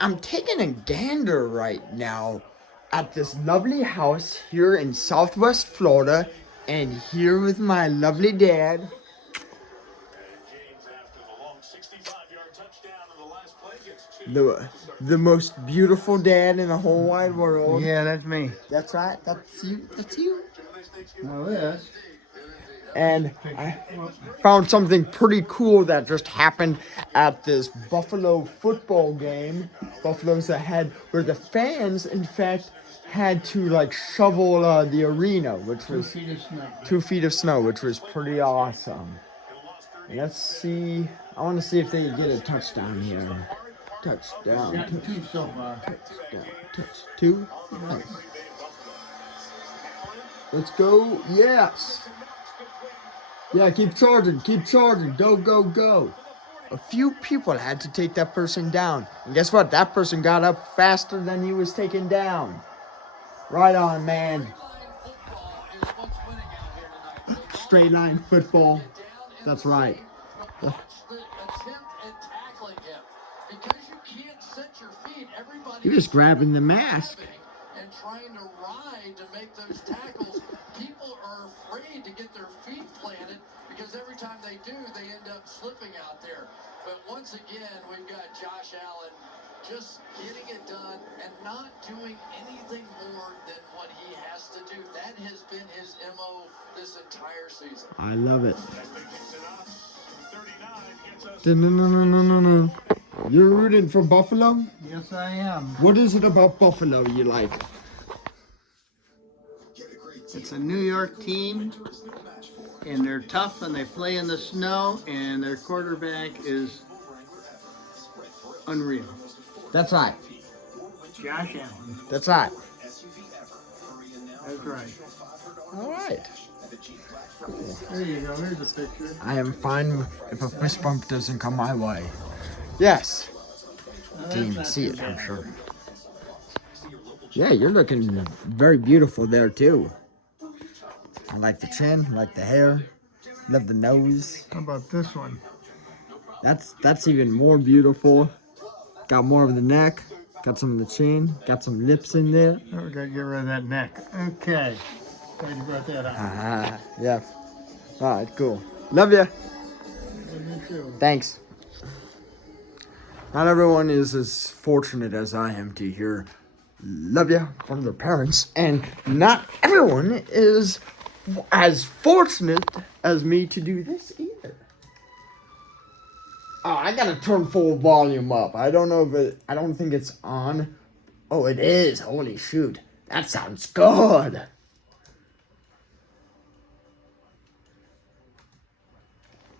I'm taking a gander right now at this lovely house here in Southwest Florida, and here with my lovely dad. The the most beautiful dad in the whole wide world. Yeah, that's me. That's right. That's you. That's you. Now this. And I found something pretty cool that just happened at this Buffalo football game. Buffalo's ahead, where the fans, in fact, had to like shovel the arena, which was 2 feet of snow. 2 feet of snow, which was pretty awesome. Let's see. I want to see if they get a touchdown here. Touchdown. Gotten 2 so far. Touchdown. Two. Nice. Let's go. Yes. Yeah, keep charging. Keep charging. Go, go, go. A few people had to take that person down. And guess what? That person got up faster than he was taken down. Right on, man. Straight line football. That's right. You're just grabbing the mask. And trying to ride to make those tackles. People are afraid to get their feet planted because every time they do, they end up slipping out there. But once again, we've got Josh Allen just getting it done and not doing anything more than what he has to do. That has been his MO this entire season. I love it. No. You're rooting for Buffalo? Yes, I am. What is it about Buffalo you like? It's a New York team, and they're tough, and they play in the snow, and their quarterback is unreal. That's right. Josh Allen. That's right. That's right. All right. There you go. Here's a picture. I am fine if a fist bump doesn't come my way. Yes. Didn't even see it, I'm sure. Yeah, you're looking very beautiful there, too. I like the chin, I like the hair, love the nose. How about this one? That's even more beautiful. Got more of the neck, got some of the chin, got some lips in there. Oh, we gotta get rid of that neck. Okay. Glad you brought that up. Yeah. All right, cool. Love ya. Thanks. Not everyone is as fortunate as I am to hear love ya from their parents, and not everyone is as fortunate as me to do this either. Oh, I gotta turn full volume up. I don't know if I don't think it's on. Oh, it is. Holy shoot. That sounds good.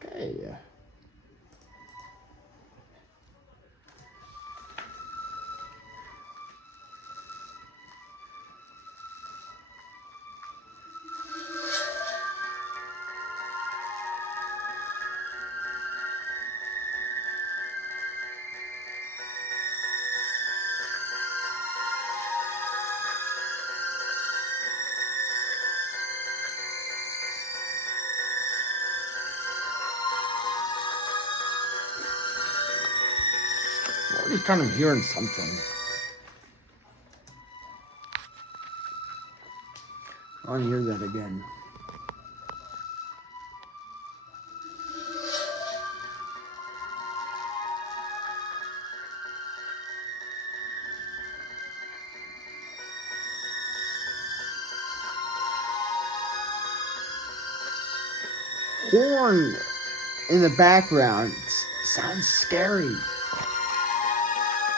Okay. I'm already kind of hearing something. I want to hear that again. Horn in the background sounds scary.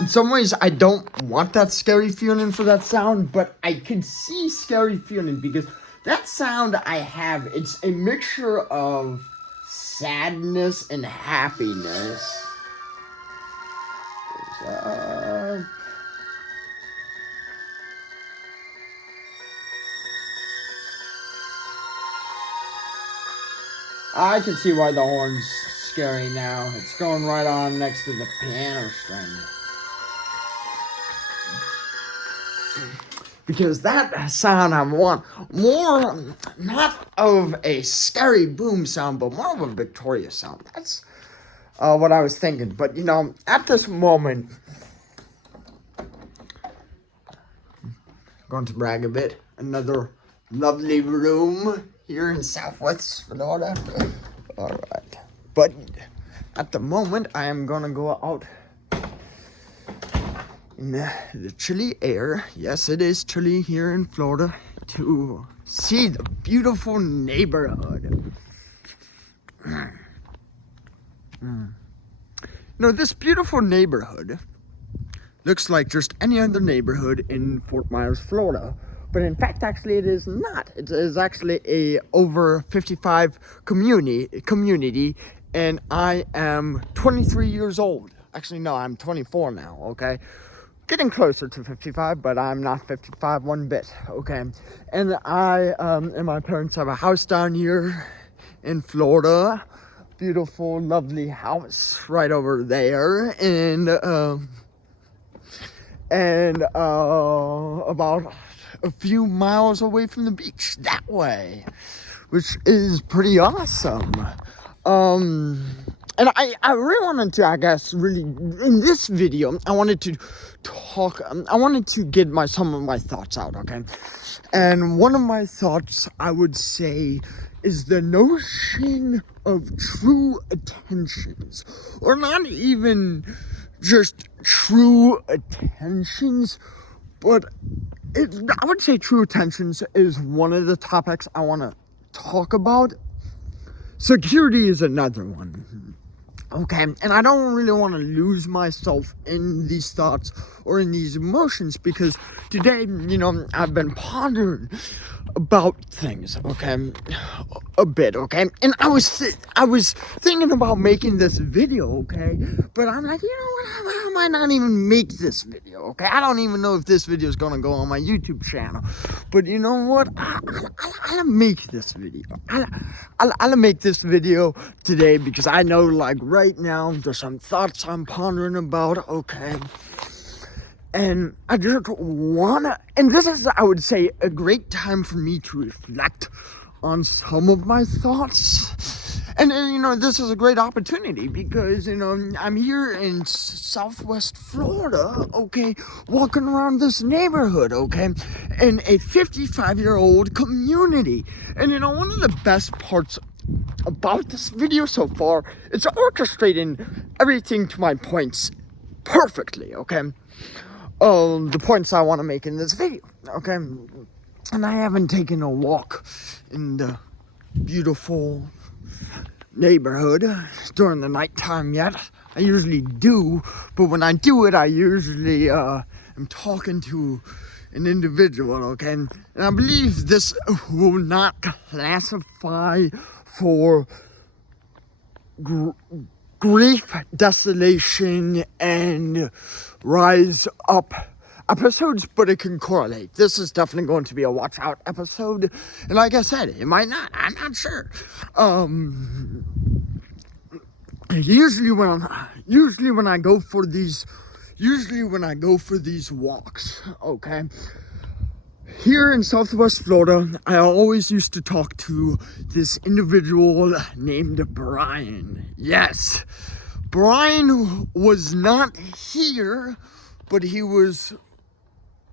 In some ways, I don't want that scary feeling for that sound, but I can see scary feeling because that sound I have, it's a mixture of sadness and happiness. I can see why the horn's scary now. It's going right on next to the piano string. Because that sound I want more, not of a scary boom sound, but more of a Victoria sound. That's what I was thinking. But, at this moment, Going to brag a bit. Another lovely room here in Southwest Florida. All right. But at the moment, I am gonna go out in the chilly air. Yes, it is chilly here in Florida, to see the beautiful neighborhood. This beautiful neighborhood looks like just any other neighborhood in Fort Myers, Florida. But in fact, actually, it is not. It is actually a over 55 community, and I am 23 years old. Actually, no, I'm 24 now, okay? Getting closer to 55, but I'm not 55 one bit, okay? And I and my parents have a house down here in Florida. Beautiful, lovely house right over there. And about a few miles away from the beach that way, which is pretty awesome. And I really wanted to, I guess, really, in this video, I wanted to talk, I wanted to get some of my thoughts out, okay? And one of my thoughts, I would say, is the notion of true attentions, or not even just true attentions, but I would say true attentions is one of the topics I want to talk about. Security is another one. Okay, and I don't really want to lose myself in these thoughts or in these emotions, because today, I've been pondering about things, okay, a bit, okay, and I was thinking about making this video, okay, but I'm like, I might not even make this video, okay? I don't even know if this video is gonna go on my YouTube channel, but you know what? I'll make this video. I'll make this video today, because I know, like, right now there's some thoughts I'm pondering about, okay? And I just wanna, and this is, I would say, a great time for me to reflect on some of my thoughts. And this is a great opportunity, because, I'm here in Southwest Florida, okay, walking around this neighborhood, okay, in a 55-year-old community. And, one of the best parts about this video so far, it's orchestrating everything to my points perfectly, okay? The points I want to make in this video, okay? And I haven't taken a walk in the beautiful neighborhood during the nighttime yet. I usually do, but when I do it, I usually am talking to an individual, okay? And I believe this will not classify for grief, desolation, and rise up episodes, but it can correlate. This is definitely going to be a watch out episode, and like I said, it might not. I'm not sure. Usually when I go for these walks, okay, here in Southwest Florida, I always used to talk to this individual named Brian. Yes, Brian was not here, but he was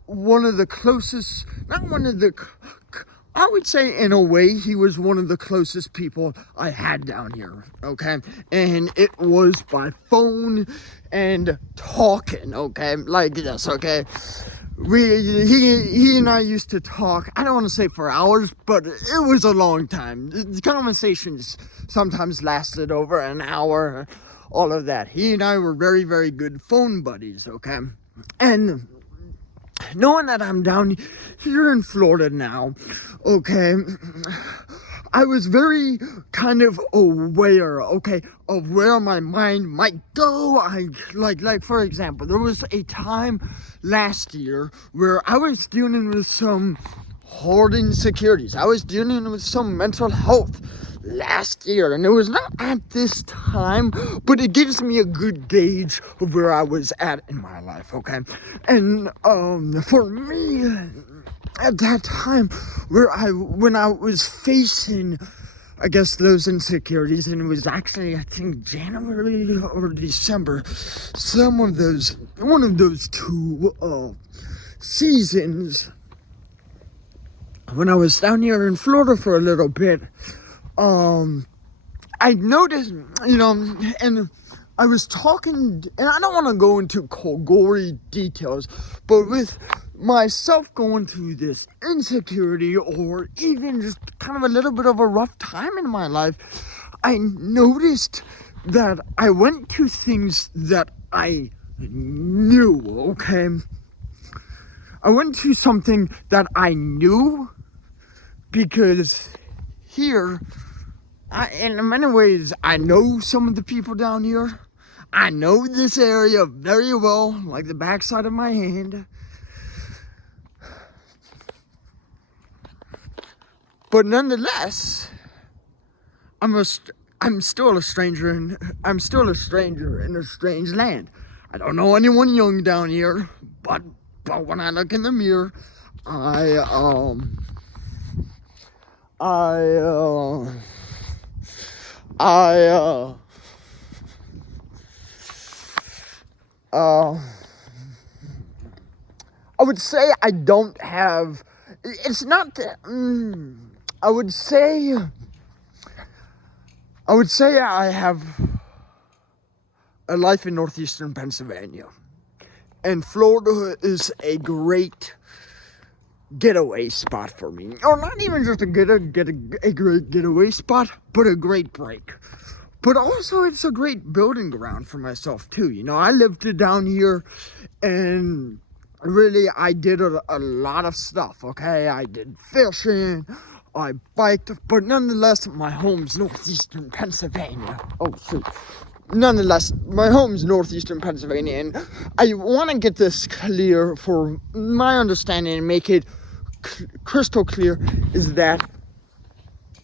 one of the closest, I would say in a way, he was one of the closest people I had down here, okay? And it was by phone and talking, okay? Like this, okay? He and I used to talk, I don't want to say for hours, but it was a long time. The conversations sometimes lasted over an hour, all of that. He and I were very, very good phone buddies, okay? And knowing that I'm down here in Florida now, okay, I was very kind of aware, okay, of where my mind might go. Like for example, there was a time last year where I was dealing with some hard insecurities. I was dealing with some mental health last year, and it was not at this time, but it gives me a good gauge of where I was at in my life, okay? And for me, at that time, when I was facing, I guess, those insecurities, and it was actually, I think, January or December, one of those two seasons, when I was down here in Florida for a little bit, I noticed, and I was talking, and I don't want to go into gory details, but with myself going through this insecurity or even just kind of a little bit of a rough time in my life, I noticed that I went to things that I knew, okay? I went to something that I knew because here, in many ways, I know some of the people down here. I know this area very well, like the backside of my hand. But nonetheless, I'm still a stranger in a strange land. I don't know anyone young down here, but when I look in the mirror, I would say I don't have. It's not. I would say I have a life in northeastern Pennsylvania, and Florida is a great getaway spot for me, or not even just a great getaway spot, but a great break. But also, it's a great building ground for myself too. I lived down here, and really, I did a lot of stuff. Okay, I did fishing, I biked, but nonetheless, my home's northeastern Pennsylvania. Oh shoot. Nonetheless, my home's northeastern Pennsylvania, and I want to get this clear for my understanding and make it crystal clear, is that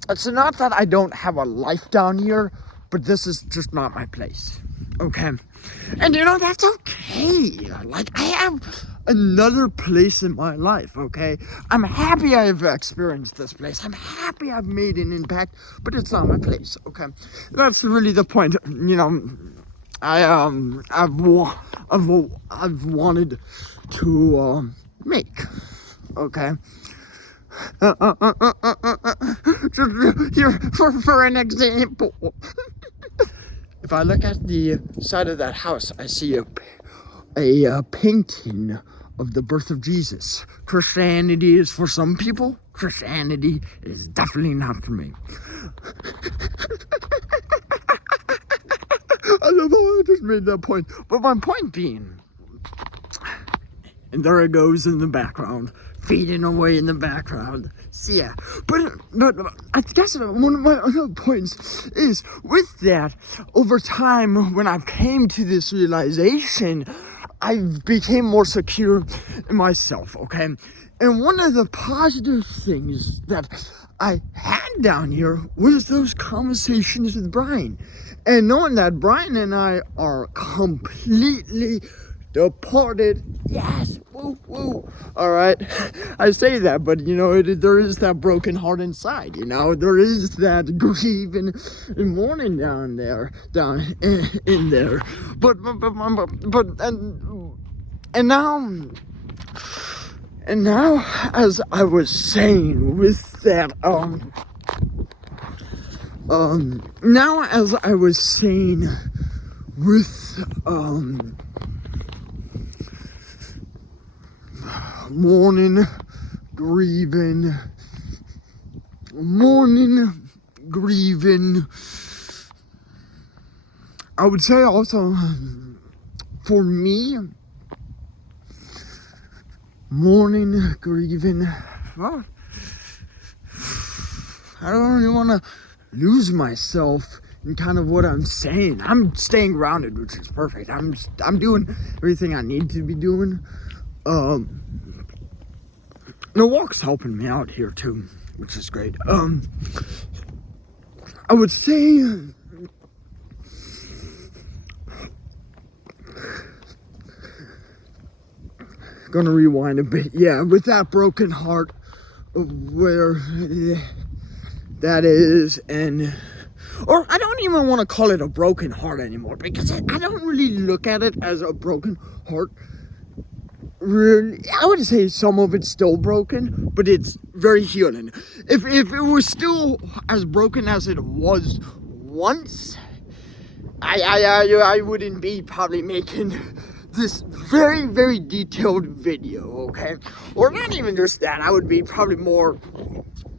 it's not that I don't have a life down here, but this is just not my place, okay? And that's okay. Like, I have another place in my life, okay? I'm happy I've experienced this place. I'm happy I've made an impact, but it's not my place, okay? That's really the point, I've wanted to make, okay? Just here for an example. If I look at the side of that house, I see a painting of the birth of Jesus. Christianity is for some people. Christianity is definitely not for me. I love how I just made that point. But my point being, and there it goes in the background, fading away in the background. So yeah, but I guess one of my other points is, with that, over time, when I came to this realization, I became more secure in myself, okay? And one of the positive things that I had down here was those conversations with Brian. And knowing that Brian and I are completely departed. Yes, woo, woo. All right, I say that, but there is that broken heart inside. There is that grieving and mourning down in there. But now, as I was saying with that, now as I was saying with mourning, grieving, I would say also, for me, mourning, grieving, well, I don't really want to lose myself in kind of what I'm saying. I'm staying grounded, which is perfect. I'm doing everything I need to be doing. The walk's helping me out here too, which is great. I would say gonna rewind a bit. Yeah, with that broken heart of where that is, or I don't even want to call it a broken heart anymore, because I don't really look at it as a broken heart. really, I would say some of it's still broken, but it's very healing. If it was still as broken as it was once, I wouldn't be probably making this very, very detailed video, okay? Or not even just that, I would be probably more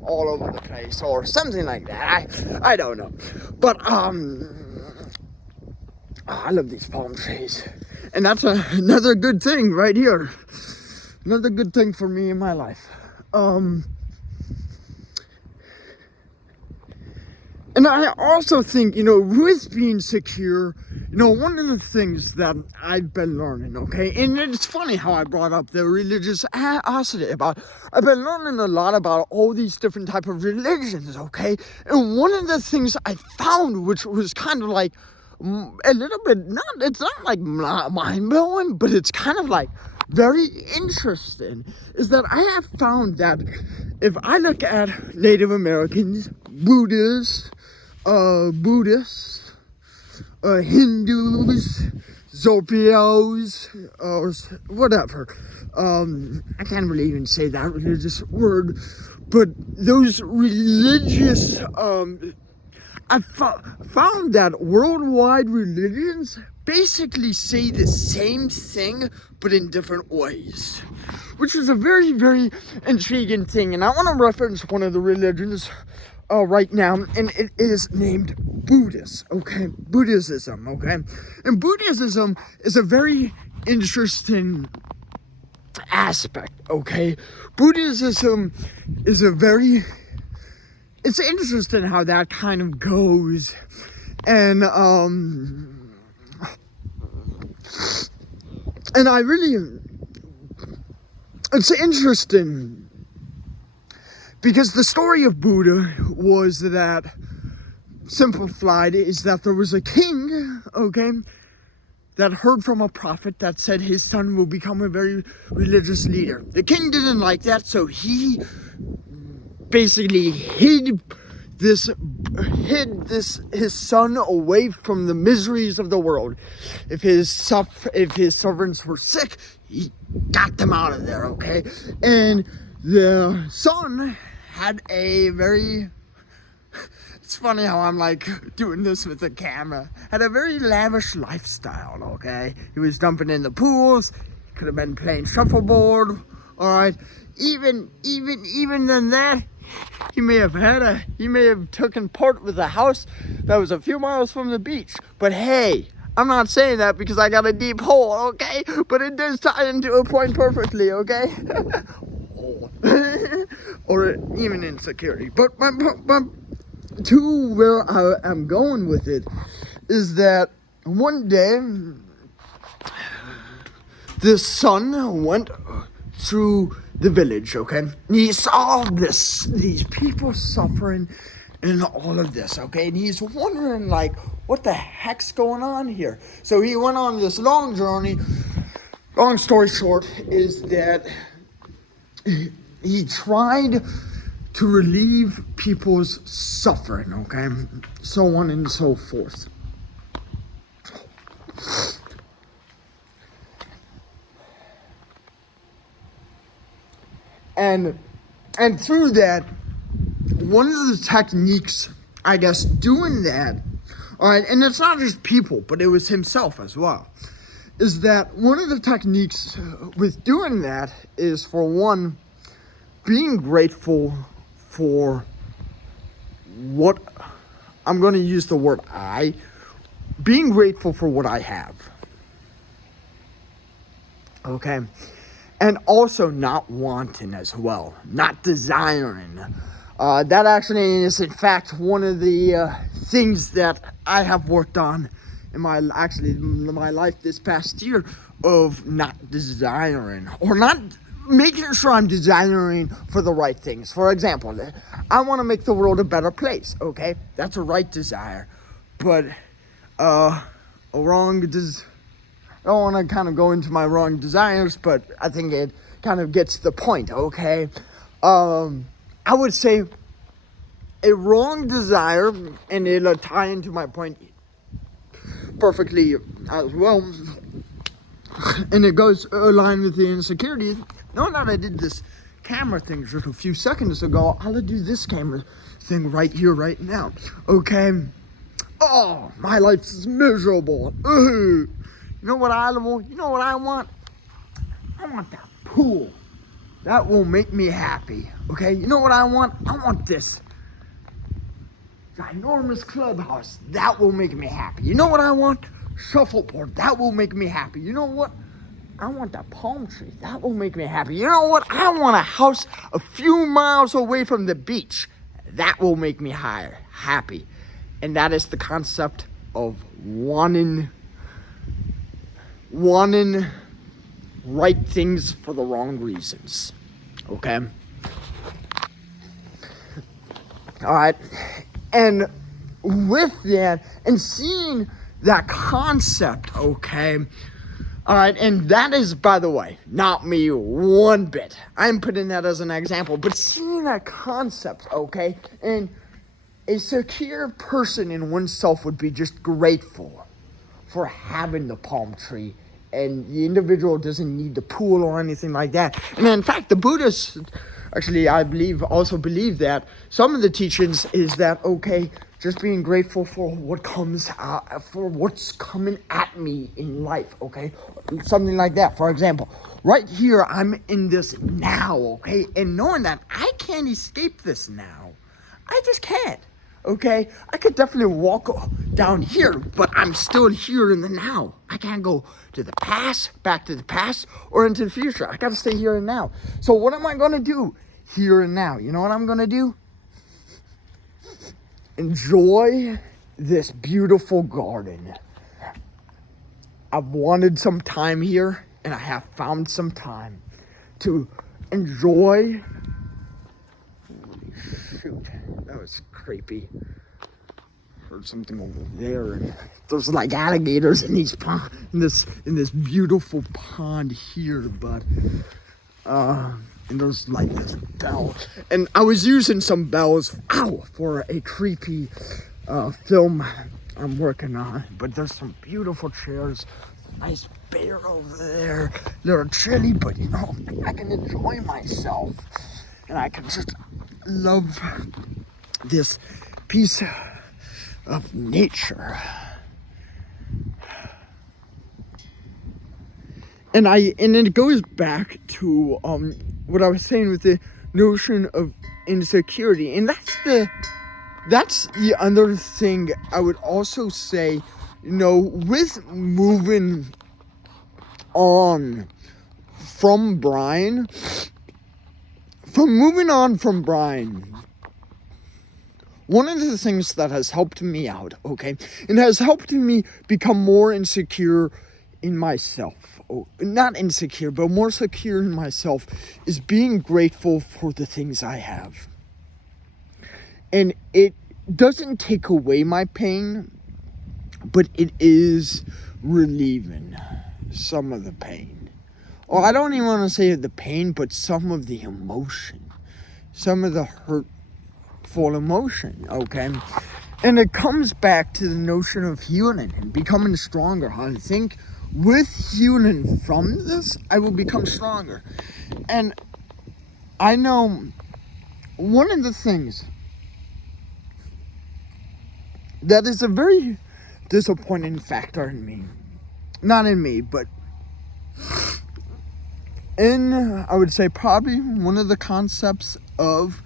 all over the place or something like that. I don't know. But I love these palm trees. And that's another good thing right here. Another good thing for me in my life. And I also think, with being secure, one of the things that I've been learning, okay? And it's funny how I brought up the religiosity I've been learning a lot about all these different type of religions, okay? And one of the things I found, which was kind of like a little bit, it's not like mind-blowing, but it's kind of like very interesting, is that I have found that if I look at Native Americans, Buddhists, Hindus, Zopios, or whatever. I can't really even say that religious word, but those religious, I found that worldwide religions basically say the same thing, but in different ways, which is a very, very intriguing thing. And I want to reference one of the religions right now, and it is named Buddhism, okay? Buddhism, okay? And Buddhism is a very interesting aspect, okay? Buddhism is it's interesting how that kind of goes, and I really, it's interesting, because the story of Buddha was that, simplified, is that there was a king, okay, that heard from a prophet that said his son will become a very religious leader. The king didn't like that, so he basically hid his son away from the miseries of the world. If his servants were sick, he got them out of there, okay? And the son had a very, it's funny how I'm like doing this with the camera, had a very lavish lifestyle, okay? He was jumping in the pools, he could have been playing shuffleboard, alright? Even than that, he may have taken part with a house that was a few miles from the beach. But hey, I'm not saying that because I got a deep hole, okay? But it does tie into a point perfectly, okay? Or even insecurity. But to where I am going with it is that one day the son went through the village, okay? And he saw these people suffering and all of this, okay? And he's wondering, like, what the heck's going on here? So he went on this long journey. Long story short is that he tried to relieve people's suffering, okay? So on and so forth. And through that, one of the techniques, I guess, doing that, all right, and it's not just people, but it was himself as well, is that one of the techniques with doing that is, for one, being grateful for what, I'm going to use the word being grateful for what I have, okay? And also not wanting as well, not desiring. That actually is, in fact, one of the things that I have worked on in my life this past year, of not desiring, or not making sure I'm desiring for the right things. For example, I want to make the world a better place, okay? That's a right desire. But I don't want to kind of go into my wrong desires, but I think it kind of gets the point, okay? I would say a wrong desire, and it'll tie into my point perfectly as well, and it goes aligned with the insecurity. Knowing that I did this camera thing just a few seconds ago, I'll do this camera thing right here, right now. Okay. Oh, my life is miserable. You know what I want? You know what I want? I want that pool. That will make me happy. Okay. You know what I want? I want this ginormous clubhouse. That will make me happy. You know what I want? Shuffleboard. That will make me happy. You know what? I want that palm tree. That will make me happy. You know what? I want a house a few miles away from the beach. That will make me happy. And that is the concept of wanting right things for the wrong reasons. Okay? All right. And with that, and seeing that concept, okay? All right, and that is, by the way, not me one bit. I'm putting that as an example, but seeing that concept, okay, and a secure person in oneself would be just grateful for having the palm tree, and the individual doesn't need the pool or anything like that. And in fact, the Buddhists, actually, I also believe that some of the teachings is that, okay, just being grateful for what comes for what's coming at me in life, okay? Something like that. For example, right here, I'm in this now, okay? And knowing that I can't escape this now. I just can't, okay? I could definitely walk down here, but I'm still here in the now. I can't go to the past, back to the past, or into the future. I gotta stay here and now. So what am I gonna do here and now? You know what I'm gonna do? Enjoy this beautiful garden. I've wanted some time here, and I have found some time to enjoy. Holy shoot, that was creepy. Heard something over there, and there's like alligators in these in this beautiful pond here, but and there's like this bell, and I was using some bells, for a creepy film I'm working on. But there's some beautiful chairs, nice bear over there, a little chilly, but you know, I can enjoy myself, and I can just love this piece of nature. And it goes back to what I was saying with the notion of insecurity, and that's the other thing I would also say, you know, with moving on from Brian, one of the things that has helped me out, okay, and has helped me become more insecure in myself, not insecure, but more secure in myself, is being grateful for the things I have. And it doesn't take away my pain, but it is relieving some of the pain. Or I don't even want to say the pain, but some of the emotion, some of the hurtful emotion, okay? And it comes back to the notion of healing and becoming stronger. I think with healing from this, I will become stronger. And I know one of the things that is a very disappointing factor in me, not in me, but in, I would say, probably one of the concepts of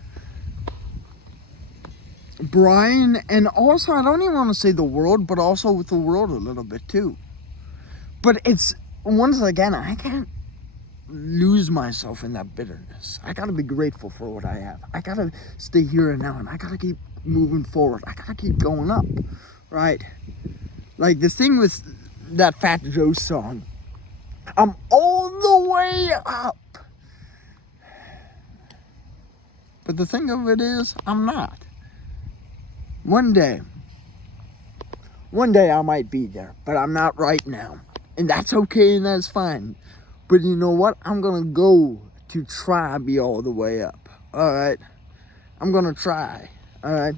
Brian, and also, I don't even want to say the world, but also with the world a little bit too. But it's, once again, I can't lose myself in that bitterness. I gotta be grateful for what I have. I gotta stay here and now, and I gotta keep moving forward. I gotta keep going up, right? Like the thing with that Fat Joe song, I'm all the way up. But the thing of it is, I'm not. One day I might be there, but I'm not right now. And that's okay, and that's fine. But you know what? I'm gonna go to try be all the way up. All right? I'm gonna try. All right?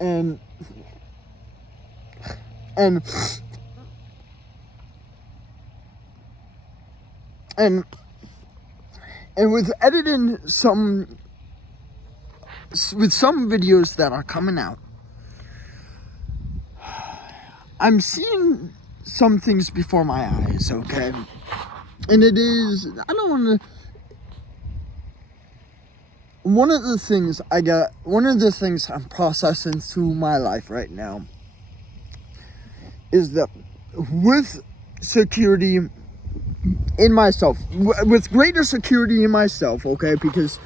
And and with editing with some videos that are coming out, I'm seeing some things before my eyes, okay? And it is, I don't want to, one of the things I'm processing through my life right now is that with security in myself, with greater security in myself, okay, because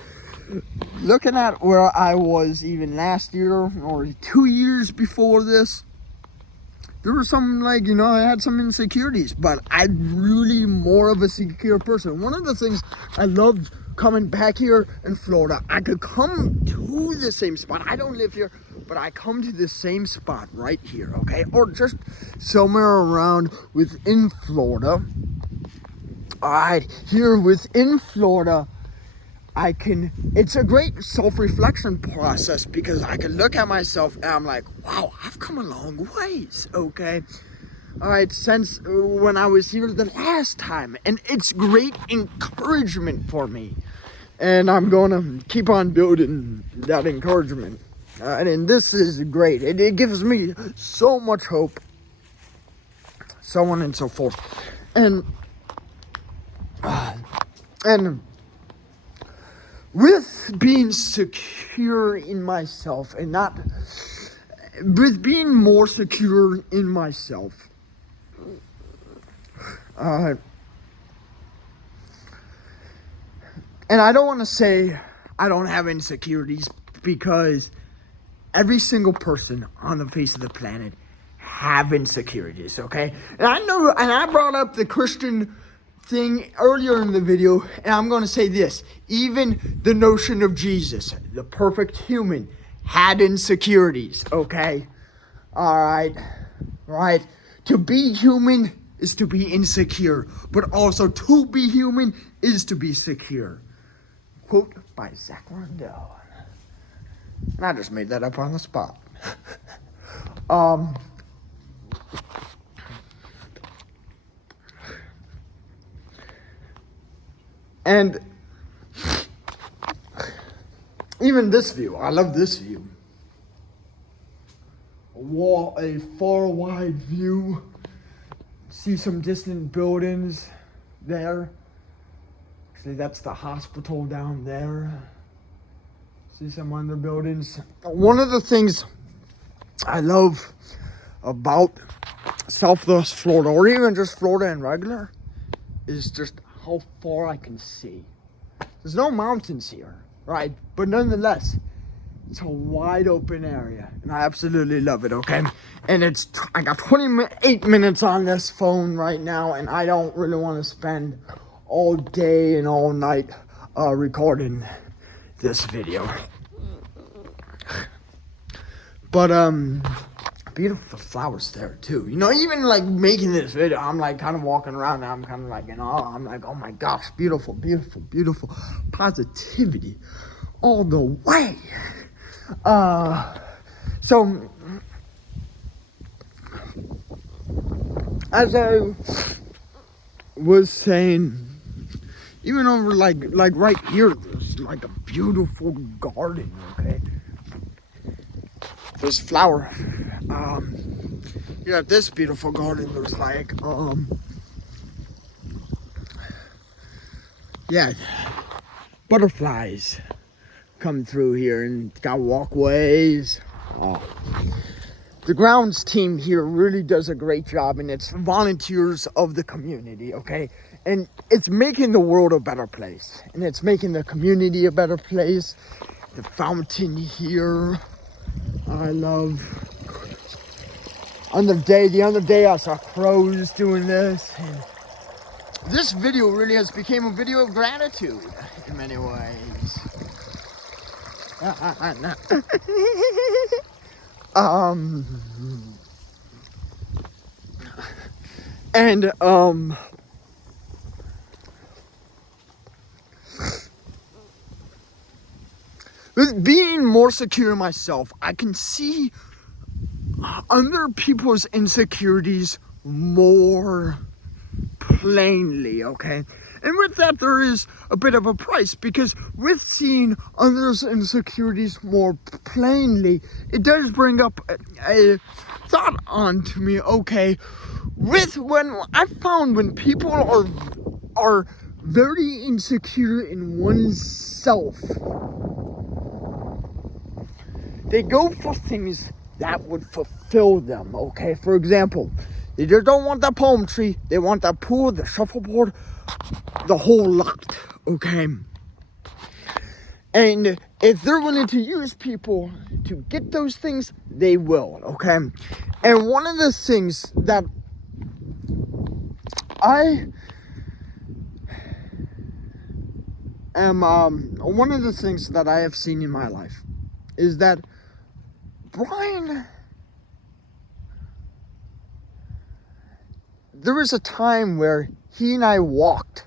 looking at where I was even last year or 2 years before this, there were some, like, I had some insecurities, but I'm really more of a secure person. One of the things I love coming back here in Florida, I could come to the same spot. I don't live here, but I come to the same spot right here, okay? Or just somewhere around within Florida. All right, here within Florida, it's a great self-reflection process because I can look at myself and I'm like, wow, I've come a long ways, okay? All right, since when I was here the last time, and it's great encouragement for me. And I'm gonna keep on building that encouragement. And this is great. It gives me so much hope, so on and so forth. And with being secure in myself and with being more secure in myself, and I don't want to say I don't have insecurities, because every single person on the face of the planet have insecurities, okay? And I know, and I brought up the Christian thing earlier in the video, and I'm going to say this. Even the notion of Jesus, the perfect human, had insecurities, okay? All right? To be human is to be insecure, but also to be human is to be secure. Quote by Zach Rondell. And I just made that up on the spot. And even this view, I love this view. A far wide view. See some distant buildings there. Actually, that's the hospital down there. See some other buildings. One of the things I love about Southwest Florida, or even just Florida in regular, is just how far I can see. There's no mountains here, right? But nonetheless, it's a wide open area, and I absolutely love it, okay? And I got 28 minutes on this phone right now, and I don't really want to spend all day and all night recording this video. But beautiful flowers there too. Even like making this video, I'm like kind of walking around and I'm kind of like, I'm like, oh my gosh, beautiful, beautiful, beautiful. Positivity all the way. So as I was saying, even over like right here, there's like a beautiful garden, okay? There's flower. You have this beautiful garden. There's like, butterflies come through here, and it's got walkways. The grounds team here really does a great job, and it's volunteers of the community, okay? And it's making the world a better place, and it's making the community a better place. The fountain here, I love. The other day I saw crows doing this, and this video really has become a video of gratitude in many ways. With being more secure in myself, I can see other people's insecurities more plainly, okay? And with that, there is a bit of a price, because with seeing others' insecurities more plainly, it does bring up a thought onto me, okay? When I found when people are very insecure in oneself, they go for things that would fulfill them, okay? For example, they just don't want that palm tree, they want that pool, the shuffleboard, the whole lot, okay? And if they're willing to use people to get those things, they will, okay? And one of the things that one of the things that I have seen in my life is that Brian, there was a time where he and I walked,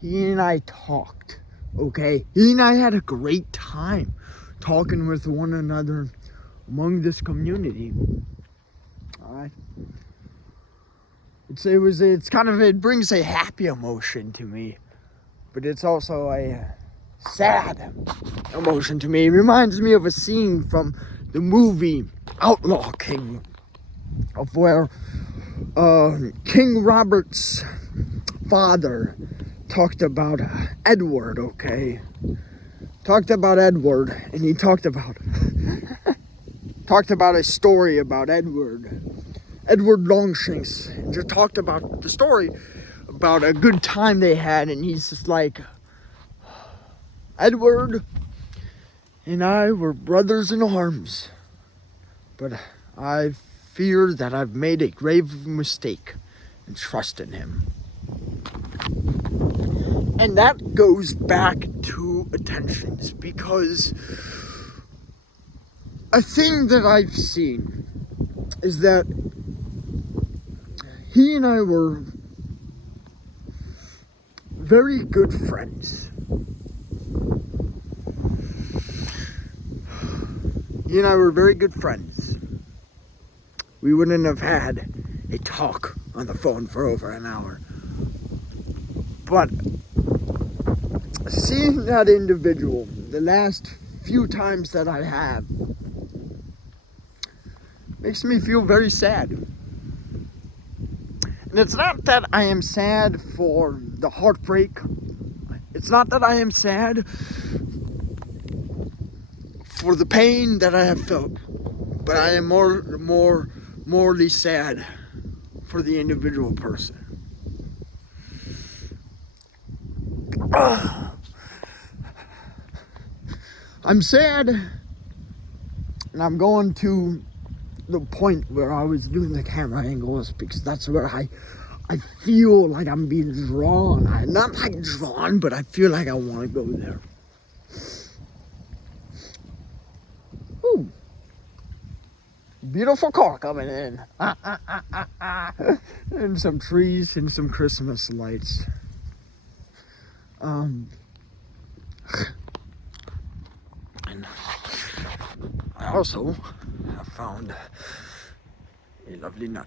he and I talked, okay? He and I had a great time talking with one another among this community, all right? It brings a happy emotion to me, but it's also a sad emotion to me. It reminds me of a scene from the movie Outlaw King, of where King Robert's father talked about Edward, okay? Talked about Edward, and he talked about a story about Edward Longshanks. And just talked about the story about a good time they had, and he's just like, Edward and I were brothers in arms, but I fear that I've made a grave mistake in trusting him. And that goes back to attentions, because a thing that I've seen is that he and I were very good friends. He and I were very good friends. We wouldn't have had a talk on the phone for over an hour. But seeing that individual the last few times that I have makes me feel very sad. And it's not that I am sad for the heartbreak. It's not that I am sad for the pain that I have felt. But I am morally sad for the individual person. I'm sad, and I'm going to the point where I was doing the camera angles, because that's where I feel like I'm being drawn. I'm not like drawn, but I feel like I want to go there. Ooh. Beautiful car coming in. And some trees and some Christmas lights. And I also have found a lovely nut.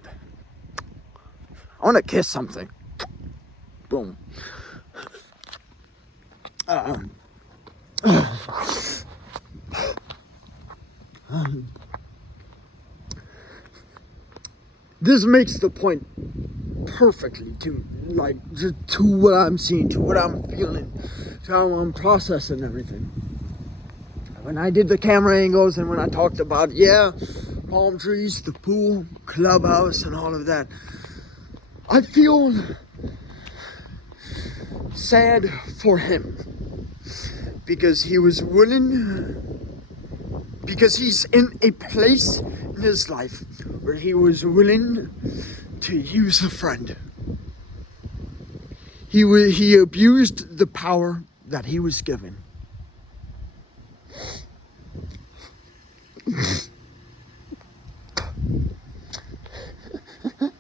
I want to kiss something. Boom. This makes the point perfectly to what I'm seeing, to what I'm feeling, to how I'm processing everything. When I did the camera angles and when I talked about, palm trees, the pool, clubhouse, and all of that, I feel sad for him, because he was willing, because he's in a place in his life where he was willing to use a friend. He abused the power that he was given.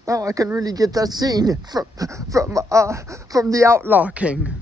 Now I can really get that scene from the Outlaw King.